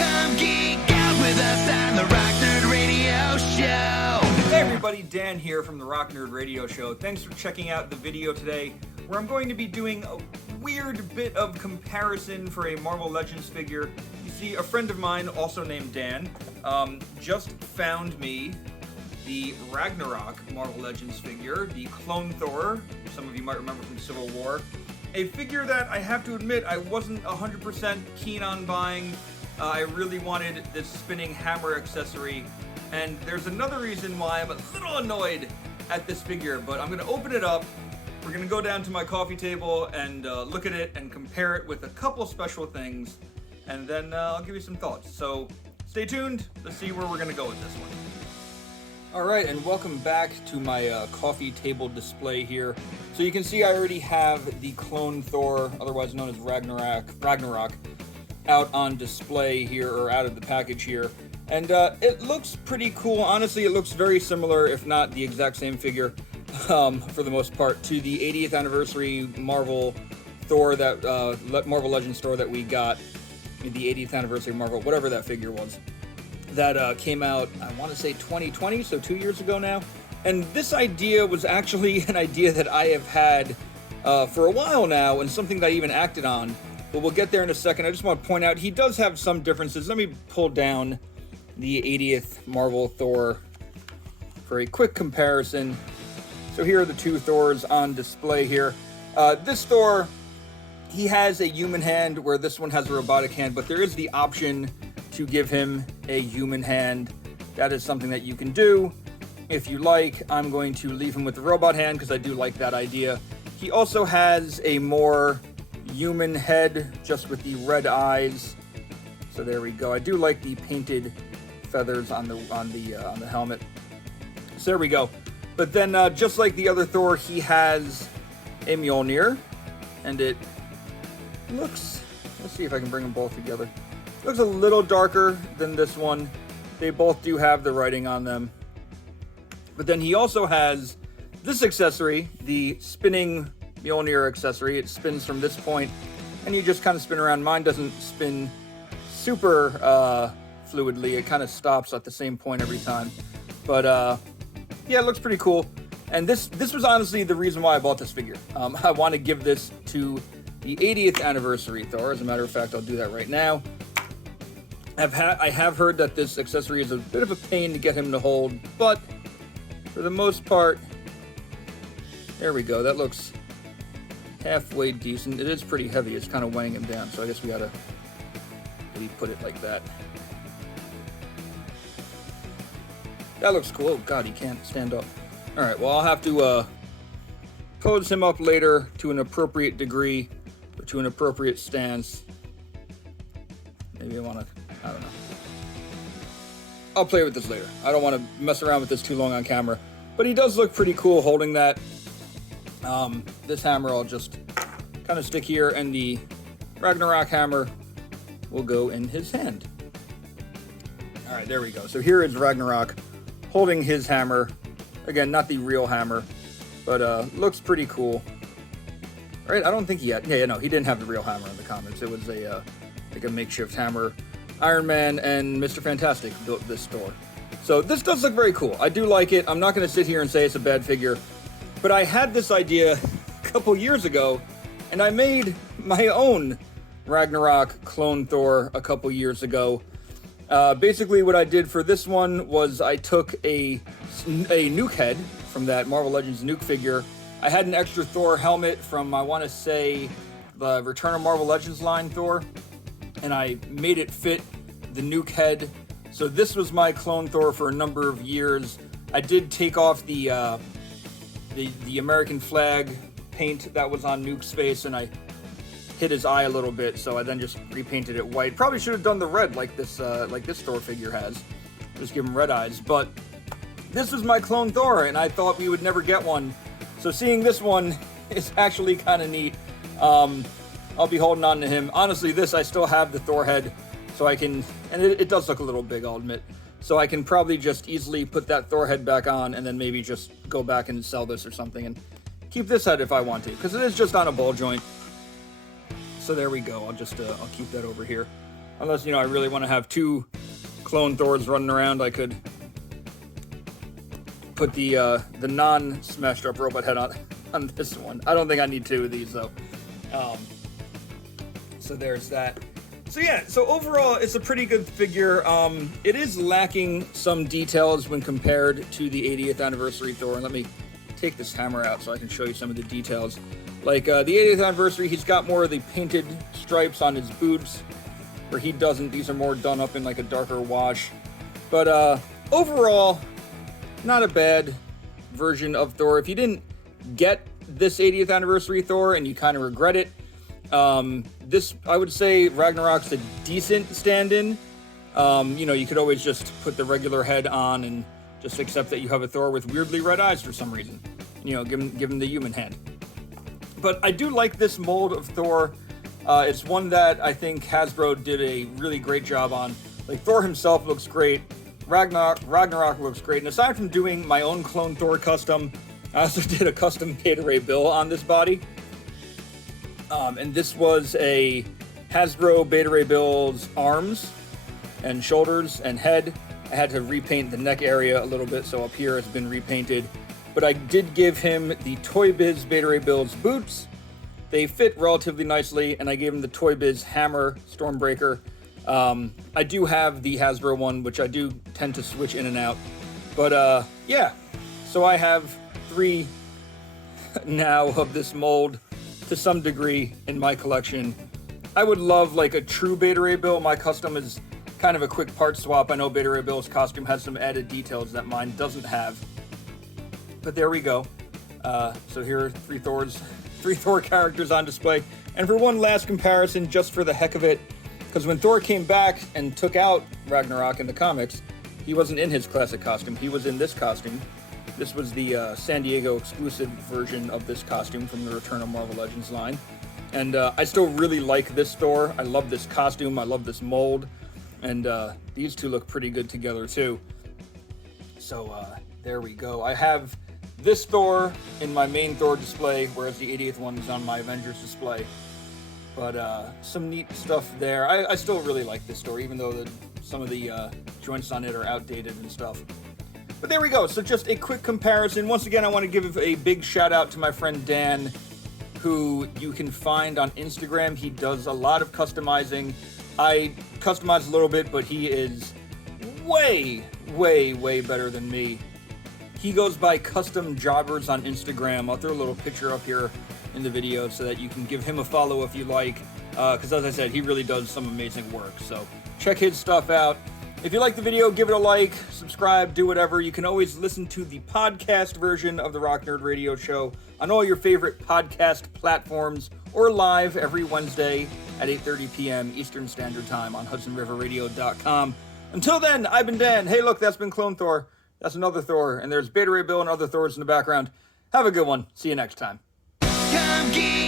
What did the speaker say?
Come geek out with us on the Rock Nerd Radio Show. Hey everybody, Dan here from the Rock Nerd Radio Show. Thanks for checking out the video today, where I'm going to be doing a weird bit of comparison for a Marvel Legends figure. You see, a friend of mine, also named Dan, just found me the Ragnarok Marvel Legends figure, the Clone Thor, some of you might remember from Civil War. A figure that I have to admit I wasn't 100% keen on buying. I really wanted this spinning hammer accessory, and there's another reason why I'm a little annoyed at this figure, but I'm going to open it up. We're going to go down to my coffee table and look at it and compare it with a couple special things, and then I'll give you some thoughts. So stay tuned. Let's see where we're going to go with this one. All right, and welcome back to my coffee table display here. So you can see I already have the Clone Thor, otherwise known as Ragnarok, out on display here, or out of the package here. And it looks pretty cool. Honestly, it looks very similar, if not the exact same figure, for the most part, to the 80th anniversary Marvel Thor, that Marvel Legends Thor that we got in the 80th anniversary Marvel, whatever that figure was. That came out, I want to say 2020, so 2 years ago now. And this idea was actually an idea that I have had for a while now, and something that I even acted on. But we'll get there in a second. I just want to point out, he does have some differences. Let me pull down the 80th Marvel Thor for a quick comparison. So here are the two Thors on display here. This Thor, he has a human hand, where this one has a robotic hand, but there is the option to give him a human hand. That is something that you can do if you like. I'm going to leave him with the robot hand because I do like that idea. He also has a more human head, just with the red eyes. So there we go. I do like the painted feathers on the helmet. So there we go. But then, just like the other Thor, he has a Mjolnir, and it looks. Let's see if I can bring them both together. Looks a little darker than this one. They both do have the writing on them. But then he also has this accessory, the spinning Mjolnir accessory. It spins from this point, and you just kind of spin around. Mine doesn't spin super fluidly. It kind of stops at the same point every time. But yeah, it looks pretty cool. And this was honestly the reason why I bought this figure. I want to give this to the 80th anniversary Thor. As a matter of fact, I'll do that right now. I have heard that this accessory is a bit of a pain to get him to hold, but for the most part, there we go. That looks halfway decent. It is pretty heavy. It's kind of weighing him down, so I guess we gotta maybe put it like that. That looks cool. Oh God, he can't stand up. All right, well, I'll have to pose him up later to an appropriate degree, or to an appropriate stance. Maybe I don't know. I'll play with this later. I don't want to mess around with this too long on camera. But he does look pretty cool holding that. This hammer I'll just kind of stick here, and the Ragnarok hammer will go in his hand. Alright, there we go. So here is Ragnarok holding his hammer. Again, not the real hammer, but looks pretty cool. Alright, I don't think he had... Yeah, no, he didn't have the real hammer in the comics. It was like a makeshift hammer. Iron Man and Mr. Fantastic built this Thor. So this does look very cool. I do like it. I'm not going to sit here and say it's a bad figure, but I had this idea a couple years ago, and I made my own Ragnarok Clone Thor a couple years ago. Basically what I did for this one was I took a nuke head from that Marvel Legends nuke figure. I had an extra Thor helmet from, I want to say, the Return of Marvel Legends line Thor, and I made it fit the nuke head. So this was my Clone Thor for a number of years. I did take off the American flag paint that was on Nuke's face, and I hit his eye a little bit, so I then just repainted it white. Probably should have done the red like this Thor figure has. Just give him red eyes. But this was my Clone Thor, and I thought we would never get one. So seeing this one is actually kind of neat. I'll be holding on to him. Honestly, this, I still have the Thor head, so I can, and it does look a little big, I'll admit. So I can probably just easily put that Thor head back on, and then maybe just go back and sell this or something, and keep this head if I want to, because it is just on a ball joint. So there we go. I'll keep that over here. Unless, I really want to have 2 clone Thors running around, I could put the non-smashed up robot head on this one. I don't think I need 2 of these, though. So there's that. So yeah, so overall, it's a pretty good figure. It is lacking some details when compared to the 80th anniversary Thor. And let me take this hammer out so I can show you some of the details. Like, the 80th anniversary, he's got more of the painted stripes on his boots, where he doesn't. These are more done up in like a darker wash. But overall, not a bad version of Thor. If you didn't get this 80th anniversary Thor and you kind of regret it, this, I would say Ragnarok's a decent stand-in. You could always just put the regular head on and just accept that you have a Thor with weirdly red eyes for some reason. Give him the human hand. But I do like this mold of Thor. It's one that I think Hasbro did a really great job on. Like, Thor himself looks great. Ragnarok looks great. And aside from doing my own clone Thor custom, I also did a custom Beta Ray Bill on this body. And this was a Hasbro Beta Ray Bill's arms and shoulders and head. I had to repaint the neck area a little bit, so up here it's been repainted. But I did give him the Toy Biz Beta Ray Bill's boots. They fit relatively nicely, and I gave him the Toy Biz Hammer Stormbreaker. I do have the Hasbro one, which I do tend to switch in and out. But yeah, so I have 3 now of this mold to some degree in my collection. I would love like a true Beta Ray Bill. My custom is kind of a quick part swap. I know Beta Ray Bill's costume has some added details that mine doesn't have. But there we go. So here are 3 Thor characters on display. And for one last comparison, just for the heck of it, because when Thor came back and took out Ragnarok in the comics, he wasn't in his classic costume. He was in this costume. This was the San Diego exclusive version of this costume from the Return of Marvel Legends line. And I still really like this Thor. I love this costume. I love this mold. And these 2 look pretty good together, too. So there we go. I have this Thor in my main Thor display, whereas the 80th one is on my Avengers display. But some neat stuff there. I still really like this Thor, even though some of the joints on it are outdated and stuff. But there we go. So just a quick comparison. Once again, I want to give a big shout out to my friend Dan, who you can find on Instagram. He does a lot of customizing. I customize a little bit, but he is way, way, way better than me. He goes by Custom Jobbers on Instagram. I'll throw a little picture up here in the video so that you can give him a follow if you like. Because as I said, he really does some amazing work. So check his stuff out. If you like the video, give it a like, subscribe, do whatever. You can always listen to the podcast version of the Rock Nerd Radio Show on all your favorite podcast platforms or live every Wednesday at 8:30 p.m. Eastern Standard Time on HudsonRiverRadio.com. Until then, I've been Dan. Hey, look, that's been Clone Thor. That's another Thor. And there's Beta Ray Bill and other Thors in the background. Have a good one. See you next time. Come get